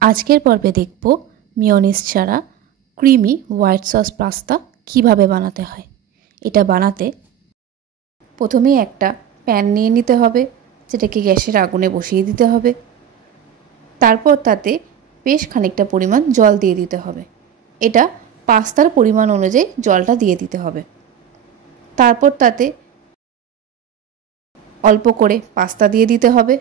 আজকের পর্বে দেখব মিয়োনিজ ছাড়া ক্রিমি হোয়াইট সস পাস্তা কিভাবে বানাতে হয়। এটা বানাতে প্রথমেই একটা প্যান নিয়ে নিতে হবে, যেটাকে গ্যাসের আগুনে বসিয়ে দিতে হবে। তারপর তাতে বেশ খানিকটা পরিমাণ জল দিয়ে দিতে হবে। এটা পাস্তার পরিমাণ অনুযায়ী জলটা দিয়ে দিতে হবে। তারপর তাতে অল্প করে পাস্তা দিয়ে দিতে হবে।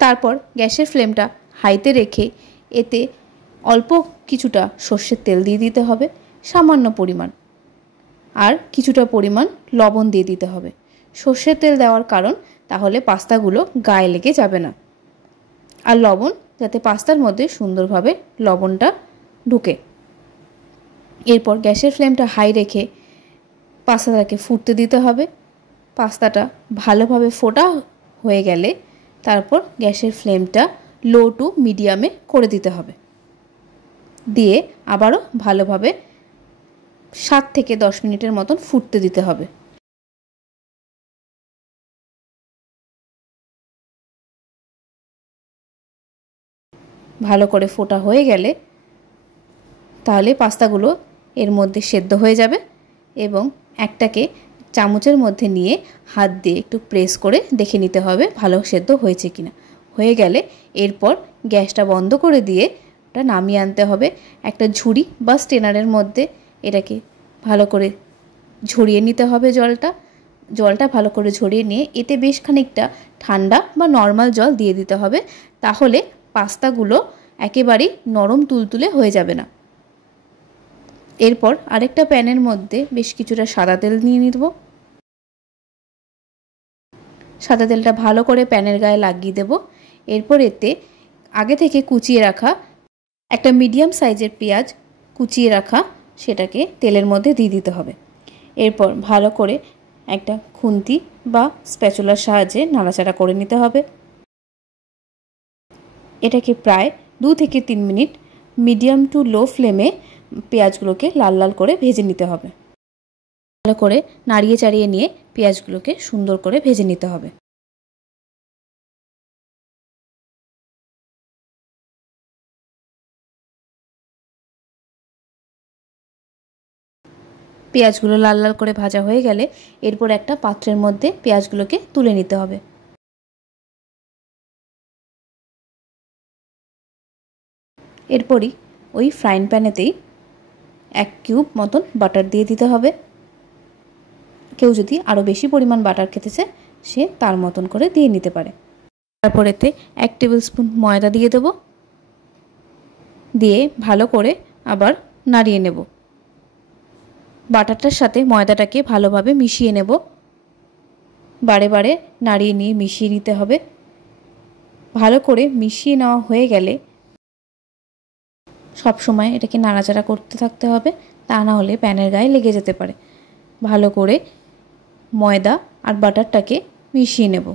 তারপর গ্যাসের ফ্লেমটা হাইতে রেখে এতে অল্প কিছুটা সর্ষের তেল দিয়ে দিতে হবে, সামান্য পরিমাণ, আর কিছুটা পরিমাণ লবণ দিয়ে দিতে হবে। সর্ষের তেল দেওয়ার কারণ তাহলে পাস্তাগুলো গায়ে লেগে যাবে না, আর লবণ যাতে পাস্তার মধ্যে সুন্দরভাবে লবণটা ঢুকে। এরপর গ্যাসের ফ্লেমটা হাই রেখে পাস্তাটাকে ফুটতে দিতে হবে। পাস্তাটা ভালোভাবে ফোটা হয়ে গেলে তারপর গ্যাসের ফ্লেমটা লো টু মিডিয়ামে করে দিতে হবে। দিয়ে আবারও ভালোভাবে 7 থেকে 10 মিনিটের মতন ফুটতে দিতে হবে। ভালো করে ফোটা হয়ে গেলে তাহলে পাস্তাগুলো এর মধ্যে সেদ্ধ হয়ে যাবে এবং একটাকে চামচের মধ্যে নিয়ে হাত দিয়ে একটু প্রেস করে দেখে নিতে হবে ভালো সেদ্ধ হয়েছে কিনা। হয়ে গেলে এরপর গ্যাসটা বন্ধ করে দিয়ে ওটা নামিয়ে আনতে হবে। একটা ঝুড়ি বা স্ট্রেনারের মধ্যে এটাকে ভালো করে ঝরিয়ে নিতে হবে। জলটা ভালো করে ঝরিয়ে নিয়ে এতে বেশ খানিকটা ঠান্ডা বা নর্মাল জল দিয়ে দিতে হবে, তাহলে পাস্তাগুলো একেবারেই নরম তুলতুলে হয়ে যাবে না। এরপর আরেকটা প্যানের মধ্যে বেশ কিছুটা সাদা তেল নিয়ে নিব। সাদা তেলটা ভালো করে প্যানের গায়ে লাগিয়ে দেব। এরপর এতে আগে থেকে কুচিয়ে রাখা একটা মিডিয়াম সাইজের পেঁয়াজ কুচিয়ে রাখা সেটাকে তেলের মধ্যে দিয়ে দিতে হবে। এরপর ভালো করে একটা খুন্তি বা স্প্যাচুলার সাহায্যে নাড়াচাড়া করে নিতে হবে। এটাকে প্রায় 2 থেকে 3 মিনিট মিডিয়াম টু লো ফ্লেমে পেঁয়াজগুলোকে লাল লাল করে ভেজে নিতে হবে। ভালো করে নাড়িয়ে চাড়িয়ে নিয়ে পেঁয়াজগুলোকে সুন্দর করে ভেজে নিতে হবে। পেঁয়াজগুলো লাল লাল করে ভাজা হয়ে গেলে এরপর একটা পাত্রের মধ্যে পেঁয়াজগুলোকে তুলে নিতে হবে। এরপরই ওই ফ্রাইং প্যানেতেই 1 কিউব মতন বাটার দিয়ে দিতে হবে। কেউ যদি আরও বেশি পরিমাণ বাটার খেতে চায় সে তার মতন করে দিয়ে নিতে পারে। তারপর এতে 1 টেবিল স্পুন ময়দা দিয়ে দেব। দিয়ে ভালো করে আবার নাড়িয়ে নেব। বাটারটার সাথে ময়দাটাকে ভালোভাবে মিশিয়ে নেব। বারে বারে নাড়িয়ে নিয়ে মিশিয়ে নিতে হবে। ভালো করে মিশিয়ে নেওয়া হয়ে গেলে সব সময় এটাকে নাড়াচাড়া করতে থাকতে হবে, তা না হলে প্যানের গায়ে লেগে যেতে পারে। ভালো করে ময়দা আর বাটারটাকে মিশিয়ে নেব।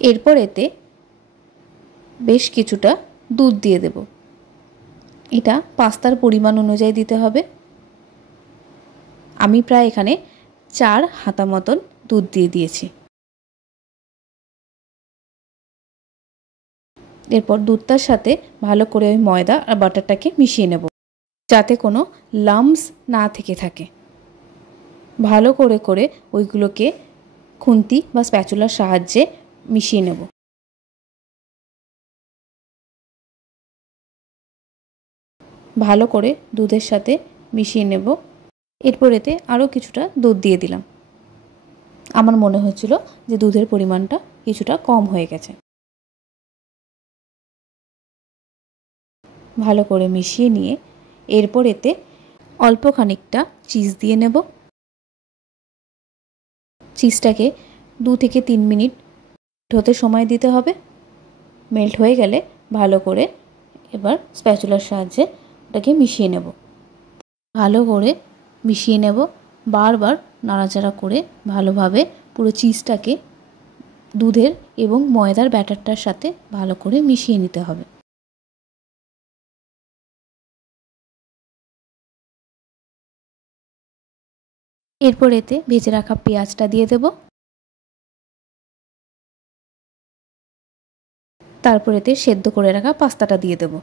এরপর এতে বেশ কিছুটা দুধ দিয়ে দেব। এটা পাস্তার পরিমাণ অনুযায়ী দিতে হবে। আমি প্রায় এখানে 4 হাতা মতন দুধ দিয়ে দিয়েছি। এরপর দুধটার সাথে ভালো করে ওই ময়দা আর বাটারটাকে মিশিয়ে নেব, যাতে কোনো লাম্পস না থেকে থাকে। ভালো করে করে ওইগুলোকে খুন্তি বা স্প্যাচুলার সাহায্যে মিশিয়ে নেব। ভালো করে দুধের সাথে মিশিয়ে নেব। এরপর এতে আরও কিছুটা দুধ দিয়ে দিলাম। আমার মনে হচ্ছিল যে দুধের পরিমাণটা কিছুটা কম হয়ে গেছে। ভালো করে মিশিয়ে নিয়ে এরপর এতে অল্প খানিকটা চিজ দিয়ে নেব। চিজটাকে 2 থেকে 3 মিনিট হতে সময় দিতে হবে। মেল্ট হয়ে গেলে ভালো করে এবার স্প্যাচুলার সাহায্যে ওটাকে মিশিয়ে নেব। ভালো করে মিশিয়ে নেব, বারবার নাড়াচাড়া করে ভালোভাবে পুরো চিজটাকে দুধের এবং ময়দার ব্যাটারটার সাথে ভালো করে মিশিয়ে নিতে হবে। এরপর এতে ভেজে রাখা পেঁয়াজটা দিয়ে দেব। তারপর এতে সেদ্ধ করে রাখা পাস্তাটা দিয়ে দেব।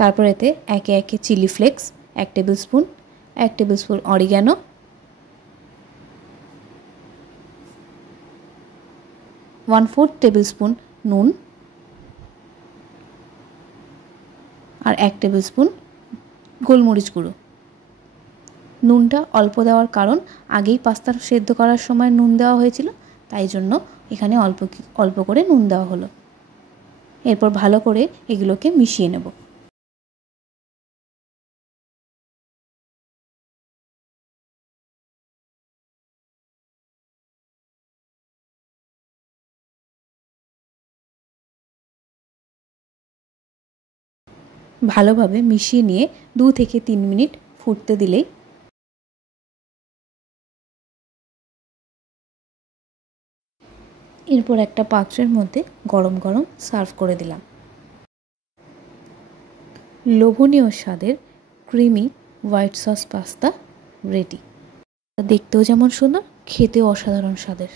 তারপর এতে একে একে chilli flakes 1 tablespoon, 1 tablespoon oregano, 1/4 tablespoon নুন আর 1 টেবিল স্পুন গোলমরিচ গুঁড়ো। নুনটা অল্প দেওয়ার কারণ আগেই পাস্তা সেদ্ধ করার সময় নুন দেওয়া হয়েছিল, তাই জন্য এখানে অল্প করে নুন দেওয়া হলো। এরপর ভালো করে এগুলোকে মিশিয়ে নেব। ভালোভাবে মিশিয়ে নিয়ে 2 থেকে 3 মিনিট ফুটতে দিলেই এরপর একটা পাত্রের মধ্যে গরম গরম সার্ভ করে দিলাম। লোভনীয় স্বাদের creamy white sauce pasta ready. দেখতেও যেমন সুন্দর, খেতেও অসাধারণ স্বাদের।